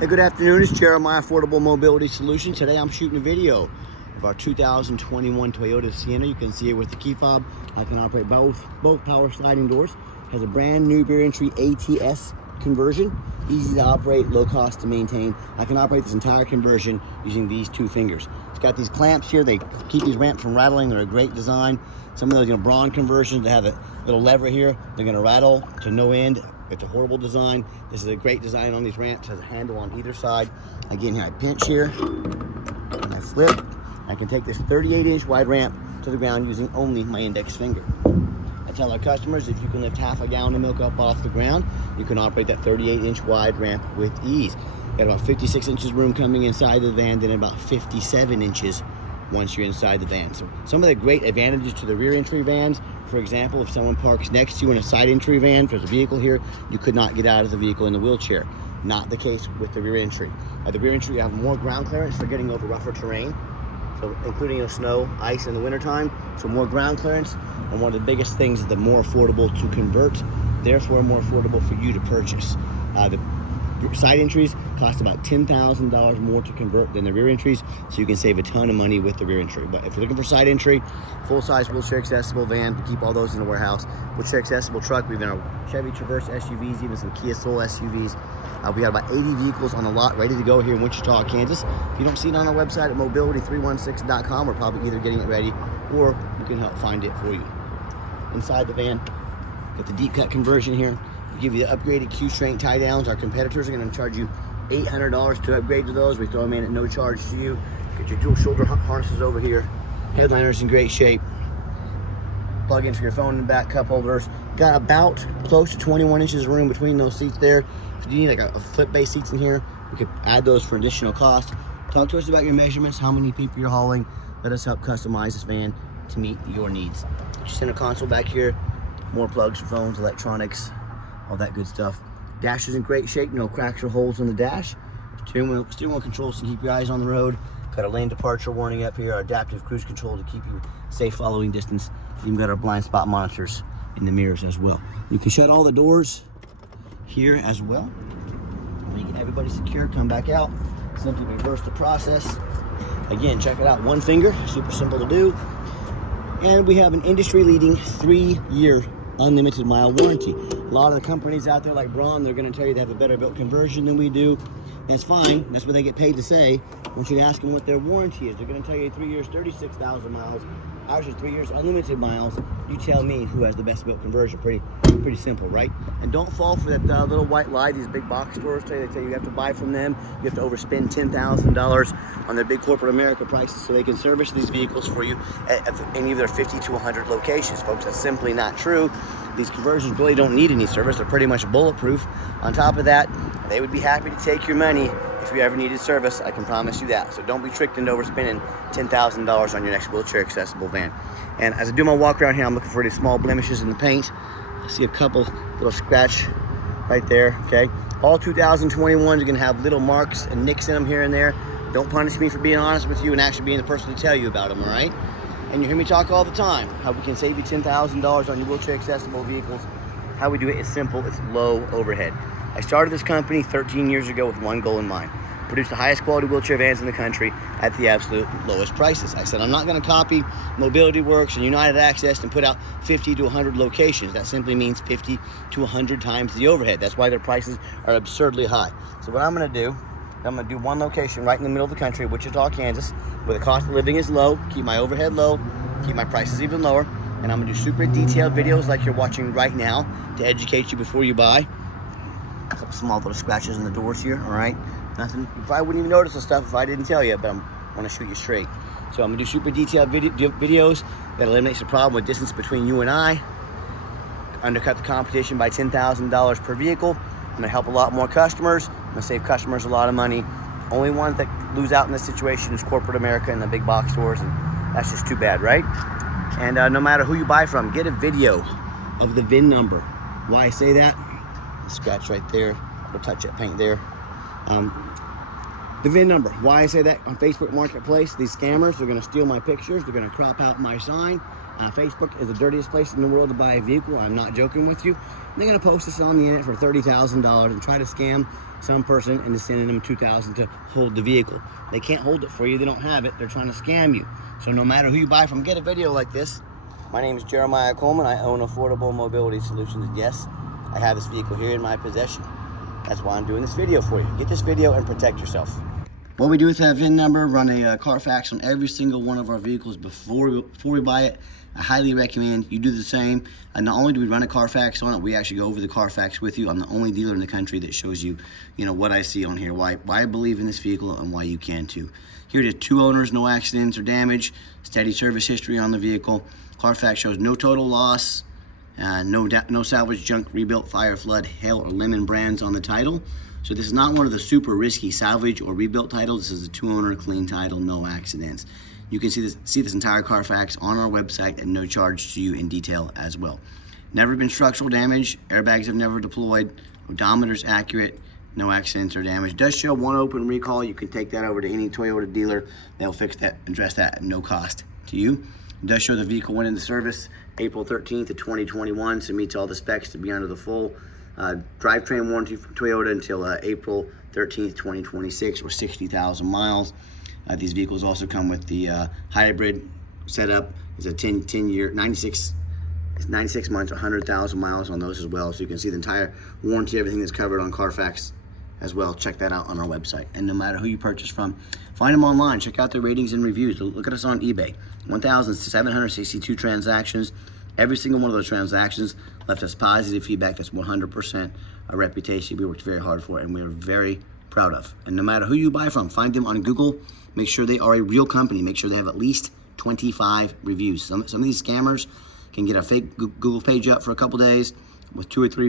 Hey, good afternoon. It's Jeremiah Affordable Mobility Solutions. Today I'm shooting a video of our 2021 Toyota Sienna. You can see it with the key fob. I can operate both power sliding doors. Has a brand new rear entry ATS conversion. Easy to operate, low cost to maintain. I can operate this entire conversion using these two fingers. It's got these clamps here. They keep these ramps from rattling. They're a great design. Some of those Braun conversions, they have a little lever here. They're going to rattle to no end. It's a horrible design. This is a great design on these ramps. It has a handle on either side. Again, here I pinch here and I flip. I can take this 38-inch wide ramp to the ground using only my index finger. I tell our customers if you can lift half a gallon of milk up off the ground, you can operate that 38-inch wide ramp with ease. Got about 56 inches room coming inside the van, then about 57 inches once you're inside the van. So some of the great advantages to the rear entry vans, for example, if someone parks next to you in a side entry van, if there's a vehicle here, you could not get out of the vehicle in the wheelchair. Not the case with the rear entry. The rear entry, you have more ground clearance for getting over rougher terrain, so including snow, ice in the wintertime, so more ground clearance. And one of the biggest things is the more affordable to convert, therefore more affordable for you to purchase. The side entries cost about $10,000 more to convert than the rear entries, so you can save a ton of money with the rear entry. But if you're looking for side entry, full-size wheelchair accessible van, keep all those in the warehouse. Wheelchair accessible truck, we've been our Chevy Traverse SUVs, even some Kia Soul SUVs. We got about 80 vehicles on the lot ready to go here in Wichita, Kansas. If you don't see it on our website at mobility316.com, we're probably either getting it ready or we can help find it for you. Inside the van, got the deep cut conversion here. We give you the upgraded Q-Strength tie downs. Our competitors are going to charge you $800 to upgrade to those. We throw them in at no charge to you. Get your dual shoulder harnesses over here. Headliner's in great shape. Plug in for your phone in the back, cup holders. Got about close to 21 inches of room between those seats there. If you need like a flip-based seats in here, we could add those for additional cost. Talk to us about your measurements, how many people you're hauling. Let us help customize this van to meet your needs. Center console back here. More plugs for phones, electronics, all that good stuff. Dash is in great shape, no cracks or holes on the dash. Steering wheel controls to keep your eyes on the road. Got a lane departure warning up here, our adaptive cruise control to keep you safe following distance. Even got our blind spot monitors in the mirrors as well. You can shut all the doors here as well. When you get everybody secure, come back out. Simply reverse the process. Again, check it out, one finger, super simple to do. And we have an industry-leading 3-year unlimited mile warranty. A lot of the companies out there like Braun, they're going to tell you they have a better built conversion than we do. That's fine. That's what they get paid to say. I want you to ask them what their warranty is. They're going to tell you 3 years, 36,000 miles. Ours is 3 years, unlimited miles. You tell me who has the best built conversion. Pretty simple, right? And don't fall for that little white lie these big box stores tell you. They tell you you have to buy from them. You have to overspend $10,000 on their big corporate America prices so they can service these vehicles for you at any of their 50 to 100 locations. Folks, that's simply not true. These conversions really don't need any service. They're pretty much bulletproof. On top of that, they would be happy to take your money if you ever needed service. I can promise you that. So don't be tricked into overspending $10,000 on your next wheelchair accessible van. And as I do my walk around here, I'm looking for any small blemishes in the paint. I see a couple little scratch right there, okay? All 2021s are gonna have little marks and nicks in them here and there. Don't punish me for being honest with you and actually being the person to tell you about them, all right? And you hear me talk all the time, how we can save you $10,000 on your wheelchair accessible vehicles. How we do it is simple, it's low overhead. I started this company 13 years ago with one goal in mind: produce the highest quality wheelchair vans in the country at the absolute lowest prices. I said, I'm not gonna copy Mobility Works and United Access and put out 50 to 100 locations. That simply means 50 to 100 times the overhead. That's why their prices are absurdly high. So what I'm gonna do one location right in the middle of the country, Wichita, Kansas, where the cost of living is low, keep my overhead low, keep my prices even lower, and I'm gonna do super detailed videos like you're watching right now to educate you before you buy. A couple small little scratches in the doors here, all right? Nothing, you probably wouldn't even notice this stuff if I didn't tell you, but I want to shoot you straight. So I'm gonna do super detailed videos that eliminates the problem with distance between you and I, undercut the competition by $10,000 per vehicle. I'm gonna help a lot more customers. I'm gonna save customers a lot of money. Only ones that lose out in this situation is corporate America and the big box stores, and that's just too bad, right? And no matter who you buy from, get a video of the VIN number. Why I say that? Scratch right there, we'll touch that paint there. The VIN number, why I say that: on Facebook Marketplace, these scammers are gonna steal my pictures, they're gonna crop out my sign, Facebook is the dirtiest place in the world to buy a vehicle. I'm not joking with you. They're going to post this on the internet for $30,000 and try to scam some person into sending them $2,000 to hold the vehicle. They can't hold it for you. They don't have it. They're trying to scam you. So no matter who you buy from, get a video like this. My name is Jeremiah Coleman. I own Affordable Mobility Solutions. And yes, I have this vehicle here in my possession. That's why I'm doing this video for you. Get this video and protect yourself. What we do with that VIN number, run a Carfax on every single one of our vehicles before we buy it. I highly recommend you do the same. And not only do we run a Carfax on it, we actually go over the Carfax with you. I'm the only dealer in the country that shows you, what I see on here, why I believe in this vehicle and why you can too. Here it is, 2 owners, no accidents or damage, steady service history on the vehicle. Carfax shows no total loss, no salvage, junk, rebuilt, fire, flood, hail, or lemon brands on the title. So this is not one of the super risky salvage or rebuilt titles. This is a 2-owner clean title, no accidents. You can see this entire Carfax on our website at no charge to you in detail as well. Never been structural damage, airbags have never deployed, odometer's accurate, no accidents or damage. Does show 1 open recall. You can take that over to any Toyota dealer. They'll fix that, address that at no cost to you. It does show the vehicle went into service April 13th of 2021, so it meets all the specs to be under the full drivetrain warranty from Toyota until April 13th, 2026, or 60,000 miles. These vehicles also come with the hybrid setup. It's a 10-year, 96 months, 100,000 miles on those as well. So you can see the entire warranty, everything that's covered on Carfax as well. Check that out on our website. And no matter who you purchase from, find them online. Check out their ratings and reviews. Look at us on eBay. 1,762 transactions. Every single one of those transactions left us positive feedback. That's 100% a reputation we worked very hard for and we are very proud of. And no matter who you buy from, find them on Google. Make sure they are a real company. Make sure they have at least 25 reviews. Some of these scammers can get a fake Google page up for a couple days with 2 or 3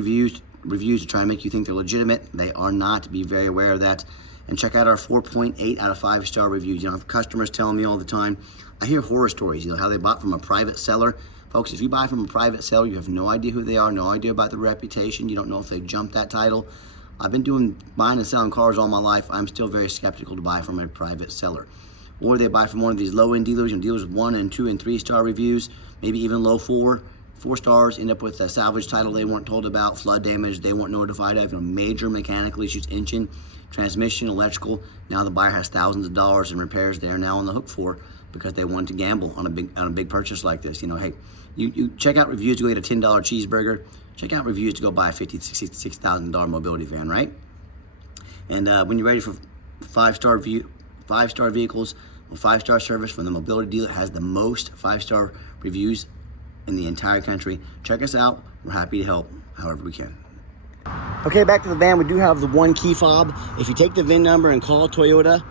reviews to try and make you think they're legitimate. They are not. Be very aware of that. And check out our 4.8 out of 5-star reviews. Customers telling me all the time, I hear horror stories, how they bought from a private seller. Folks, if you buy from a private seller, you have no idea who they are, no idea about their reputation. You don't know if they jumped that title. I've been buying and selling cars all my life. I'm still very skeptical to buy from a private seller. Or they buy from one of these low-end dealers, dealers with 1 and 2 and 3-star reviews, maybe even low 4 stars, end up with a salvage title they weren't told about, flood damage they weren't notified of, major mechanical issues, engine, transmission, electrical. Now the buyer has thousands of dollars in repairs they're now on the hook for because they wanted to gamble on a big purchase like this. Hey, you check out reviews to go get a $10 cheeseburger. Check out reviews to go buy a $50,000 to $66,000 mobility van, right? And when you're ready for 5-star vehicles or 5-star service from the mobility dealer that has the most 5-star reviews in the entire country, check us out. We're happy to help however we can. Okay, back to the van. We do have the 1 key fob. If you take the VIN number and call Toyota,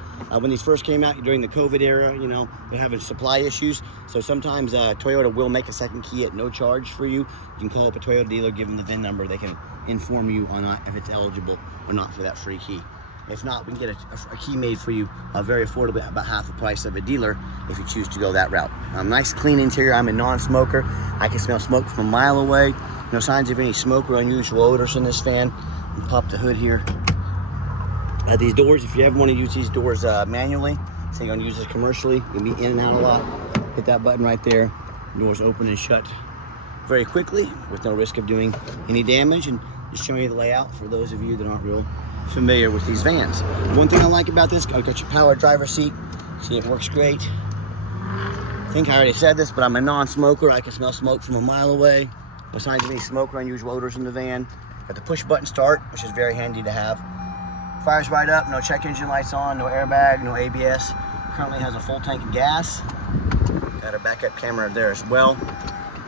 when these first came out during the COVID era, they're having supply issues. So sometimes Toyota will make a second key at no charge for you. You can call up a Toyota dealer, give them the VIN number. They can inform you on if it's eligible or not for that free key. If not, we can get a key made for you very affordable, about half the price of a dealer if you choose to go that route. Nice clean interior. I'm a non-smoker. I can smell smoke from a mile away. No signs of any smoke or unusual odors in this van. Pop the hood here. These doors, if you ever want to use these doors manually, say you're going to use this commercially, you'll be in and out a lot, hit that button right there. Doors open and shut very quickly with no risk of doing any damage. And just showing you the layout for those of you that aren't real familiar with these vans. One thing I like about this, I've got your power driver seat. See, it works great. I think I already said this, but I'm a non-smoker. I can smell smoke from a mile away. No signs of any smoke or unusual odors in the van. Got the push button start, which is very handy to have. Fires right up, no check engine lights on, no airbag, no ABS. Currently has a full tank of gas. Got a backup camera there as well.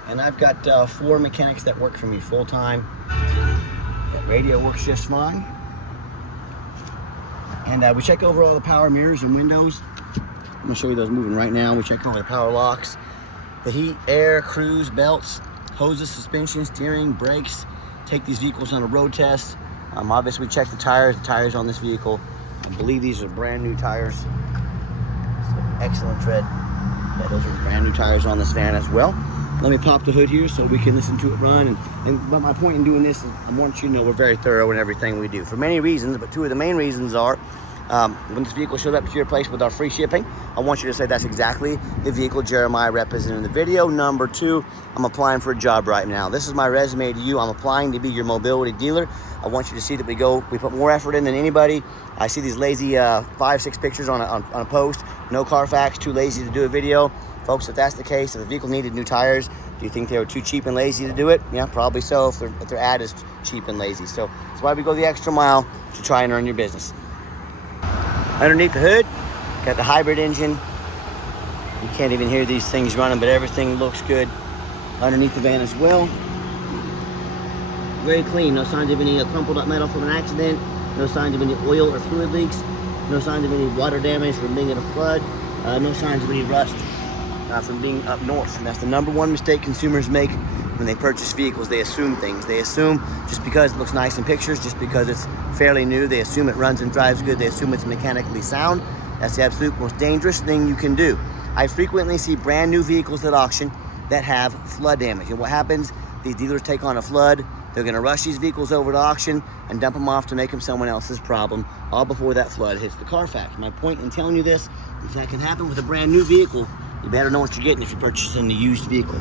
And I've got 4 mechanics that work for me full time. That radio works just fine. And we check over all the power mirrors and windows. I'm gonna show you those moving right now. We check over the power locks, the heat, air, cruise, belts, hoses, suspension, steering, brakes. Take these vehicles on a road test. Obviously we check the tires on this vehicle. I believe these are brand new tires. So excellent tread. Yeah, those are brand new tires on this van as well. Let me pop the hood here so we can listen to it run. But my point in doing this is I want you to know we're very thorough in everything we do for many reasons, but 2 of the main reasons are When this vehicle shows up to your place with our free shipping, I want you to say that's exactly the vehicle Jeremiah represented in the video. Number 2, I'm applying for a job right now. This is my resume to you. I'm applying to be your mobility dealer. I want you to see that we put more effort in than anybody. I see these lazy 5-6 pictures on a post. No Carfax, too lazy to do a video. Folks, if that's the case, if the vehicle needed new tires, do you think they were too cheap and lazy to do it? Yeah, probably so if their ad is cheap and lazy. So that's why we go the extra mile to try and earn your business. Underneath the hood, got the hybrid engine. You can't even hear these things running, but everything looks good underneath the van as well. Very clean, no signs of any crumpled up metal from an accident, no signs of any oil or fluid leaks, no signs of any water damage from being in a flood, no signs of any rust from being up north. And that's the number one mistake consumers make when they purchase vehicles. They assume things. They assume just because it looks nice in pictures, just because it's fairly new, they assume it runs and drives good, they assume it's mechanically sound. That's the absolute most dangerous thing you can do. I frequently see brand new vehicles at auction that have flood damage. And what happens, these dealers take on a flood, they're gonna rush these vehicles over to auction and dump them off to make them someone else's problem, all before that flood hits the Carfax. My point in telling you this, if that can happen with a brand new vehicle, you better know what you're getting if you're purchasing a used vehicle.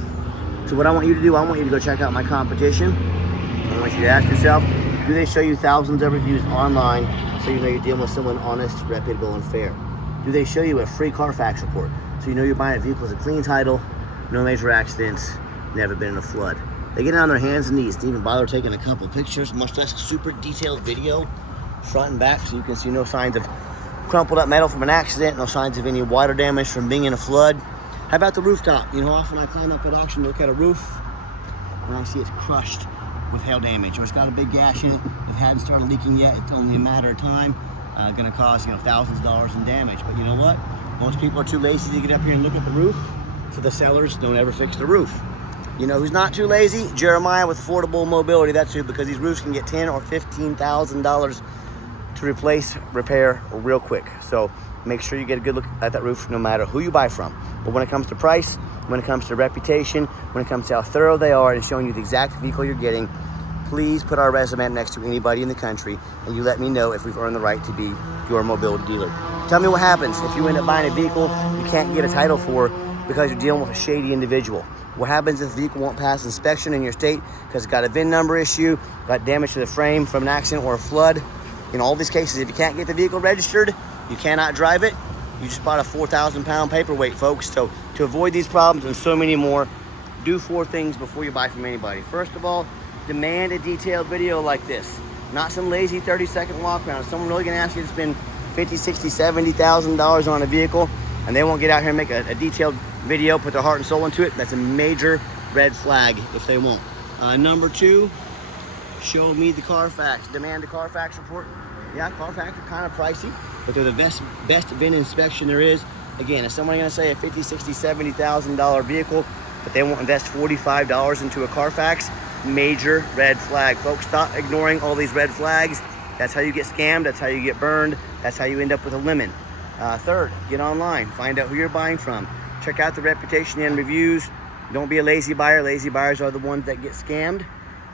So what I want you to do, I want you to go check out my competition. I want you to ask yourself, do they show you thousands of reviews online so you know you're dealing with someone honest, reputable, and fair? Do they show you a free Carfax report so you know you're buying a vehicle with a clean title, no major accidents, never been in a flood? They get on their hands and knees to even bother taking a couple pictures, much less a super detailed video, front and back, so you can see no signs of crumpled up metal from an accident, no signs of any water damage from being in a flood. How about the rooftop? You know, often I climb up at auction to look at a roof and I see it's crushed with hail damage, or it's got a big gash in it. If it hadn't started leaking yet, it's only a matter of time. Going to cause thousands of dollars in damage. But you know what? Most people are too lazy to get up here and look at the roof, so the sellers don't ever fix the roof. You know who's not too lazy? Jeremiah with Affordable Mobility. That's who, because these roofs can get $10,000 or $15,000 to replace, repair real quick. So make sure you get a good look at that roof no matter who you buy from. But when it comes to price, when it comes to reputation, when it comes to how thorough they are and showing you the exact vehicle you're getting, please put our resume next to anybody in the country and you let me know if we've earned the right to be your mobility dealer. Tell me what happens if you end up buying a vehicle you can't get a title for because you're dealing with a shady individual. What happens if the vehicle won't pass inspection in your state because it's got a VIN number issue, got damage to the frame from an accident or a flood? In all these cases, if you can't get the vehicle registered, you cannot drive it. You just bought a 4,000-pound paperweight, folks. So to avoid these problems and so many more, do 4 things before you buy from anybody. First of all, demand a detailed video like this. Not some lazy 30-second walk around. If someone really gonna ask you to spend $50,000, $60,000, $70,000 on a vehicle and they won't get out here and make a detailed video, put their heart and soul into it, that's a major red flag if they won't. Number 2, show me the Carfax. Demand a Carfax report. Yeah, Carfax are kind of pricey, but they're the best VIN inspection there is. Again, is someone gonna say a $50,000, $60,000, $70,000 vehicle, but they won't invest $45 into a Carfax? Major red flag. Folks, stop ignoring all these red flags. That's how you get scammed, that's how you get burned, that's how you end up with a lemon. Third, get online, find out who you're buying from. Check out the reputation and reviews. Don't be a lazy buyer. Lazy buyers are the ones that get scammed.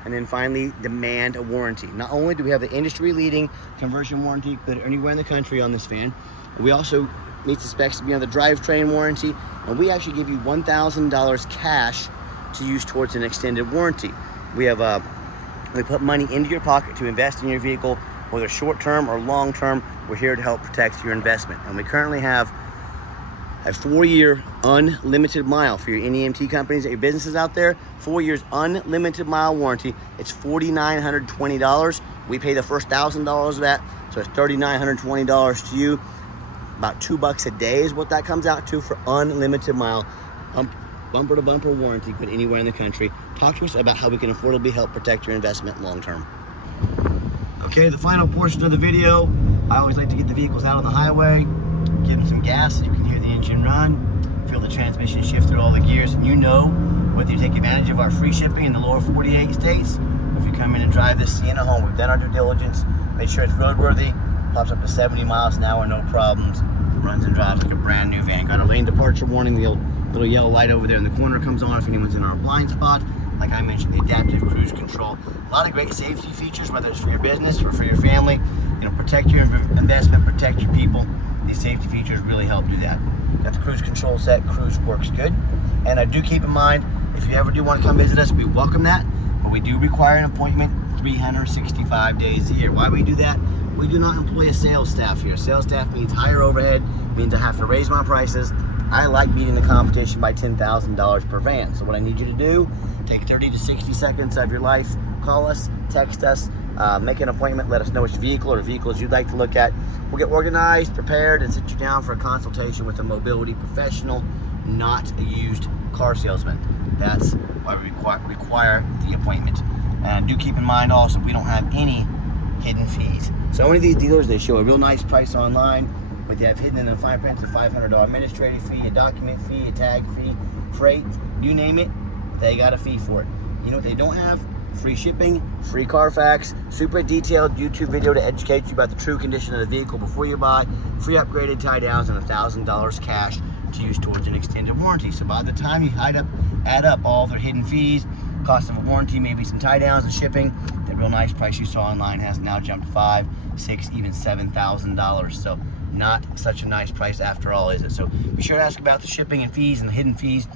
And then finally, demand a warranty. Not only do we have the industry-leading conversion warranty good anywhere in the country on this van, we also meet the specs to be on the drivetrain warranty, and we actually give you $1,000 cash to use towards an extended warranty. We have we put money into your pocket to invest in your vehicle, whether short-term or long-term. We're here to help protect your investment, and we currently have a 4-year unlimited mile for your NEMT companies and your businesses out there. 4 years unlimited mile warranty. It's $4,920. We pay the first $1,000 of that, so it's $3,920 to you. About $2 a day is what that comes out to for unlimited mile, bumper to bumper warranty, but anywhere in the country. Talk to us about how we can affordably help protect your investment long term. Okay, the final portion of the video. I always like to get the vehicles out on the highway, give them some gas so you can hear the engine run, feel the transmission shift through all the gears, and you know whether you take advantage of our free shipping in the lower 48 states, or if you come in and drive this Sienna home. We've done our due diligence, made sure it's roadworthy, pops up to 70 miles an hour, no problems, runs and drives like a brand new van. Got our lane departure warning, the little yellow light over there in the corner comes on if anyone's in our blind spot. Like I mentioned, the adaptive cruise control. A lot of great safety features, whether it's for your business or for your family. protect your investment, protect your people. These safety features really help do that. Got the cruise control set. Cruise works good. And I do keep in mind, if you ever do want to come visit us, we welcome that. But we do require an appointment 365 days a year. Why we do that? We do not employ a sales staff here. Sales staff means higher overhead, means I have to raise my prices. I like beating the competition by $10,000 per van. So what I need you to do, take 30 to 60 seconds of your life, call us, text us, make an appointment, let us know which vehicle or vehicles you'd like to look at. We'll get organized, prepared, and sit you down for a consultation with a mobility professional, not a used car salesman. That's why we require the appointment. And do keep in mind also, we don't have any hidden fees. So many of these dealers, they show a real nice price online, but they have hidden in the fine print a $500 administrative fee, a document fee, a tag fee, freight, you name it, they got a fee for it. You know what they don't have? Free shipping, free Carfax, super detailed YouTube video to educate you about the true condition of the vehicle before you buy, free upgraded tie downs, and $1,000 cash to use towards an extended warranty. So by the time you add up all their hidden fees, cost of a warranty, maybe some tie downs and shipping, that real nice price you saw online has now jumped $5,000, $6,000, even $7,000. So not such a nice price after all, is it? So be sure to ask about the shipping and fees and the hidden fees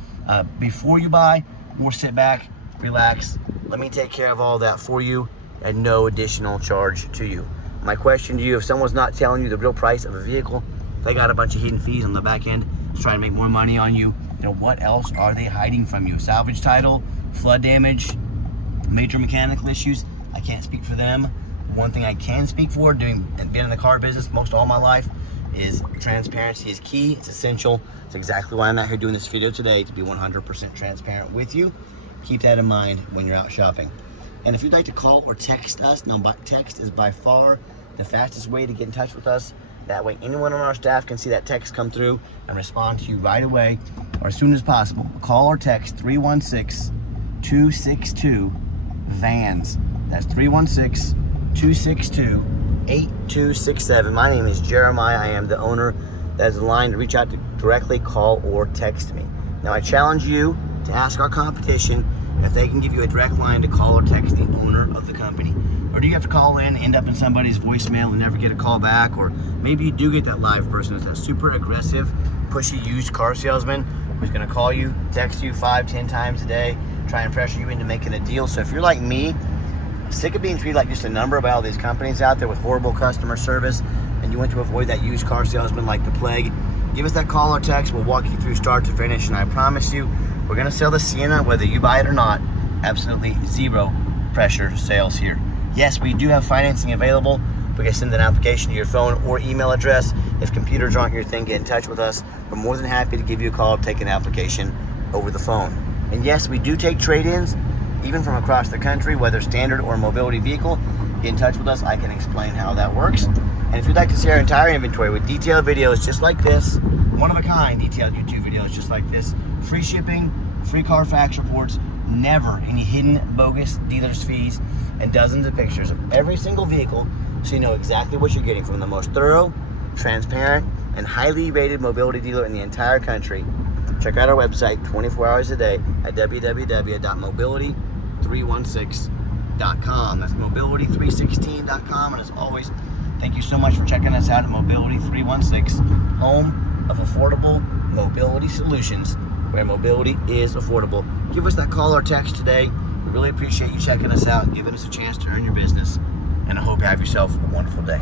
before you buy, or sit back, relax, let me take care of all that for you at no additional charge to you. My question to you, if someone's not telling you the real price of a vehicle, they got a bunch of hidden fees on the back end to try to make more money on you, what else are they hiding from you? Salvage title, flood damage, major mechanical issues. I can't speak for them. One thing I can speak for, being in the car business most all my life, is transparency is key. It's essential. It's exactly why I'm out here doing this video today, to be 100% transparent with you. Keep that in mind when you're out shopping. And if you'd like to call or text us, now text is by far the fastest way to get in touch with us. That way anyone on our staff can see that text come through and respond to you right away or as soon as possible. Call or text 316-262-VANS. That's 316-262-8267. My name is Jeremiah. I am the owner. That is the line to reach out to directly, call or text me. Now I challenge you to ask our competition if they can give you a direct line to call or text the owner of the company. Or do you have to call in, end up in somebody's voicemail and never get a call back? Or maybe you do get that live person. It's that super aggressive, pushy used car salesman who's gonna call you, text you 5-10 times a day, try and pressure you into making a deal. So if you're like me, sick of being treated like just a number by all these companies out there with horrible customer service, and you want to avoid that used car salesman like the plague, give us that call or text. We'll walk you through start to finish, and I promise you, we're gonna sell the Sienna whether you buy it or not. Absolutely zero pressure sales here. Yes, we do have financing available. We can send an application to your phone or email address. If computers aren't your thing, get in touch with us. We're more than happy to give you a call, take an application over the phone. And yes, we do take trade-ins, even from across the country, whether standard or mobility vehicle. Get in touch with us. I can explain how that works. And if you'd like to see our entire inventory with detailed videos just like this, one-of-a-kind detailed YouTube videos just like this, free shipping, free Carfax reports, never any hidden bogus dealer's fees, and dozens of pictures of every single vehicle so you know exactly what you're getting from the most thorough, transparent, and highly rated mobility dealer in the entire country. Check out our website 24 hours a day at www.mobility316.com. That's mobility316.com. And as always, thank you so much for checking us out at Mobility 316, home of affordable mobility solutions, where mobility is affordable. Give us that call or text today. We really appreciate you checking us out and giving us a chance to earn your business. And I hope you have yourself a wonderful day.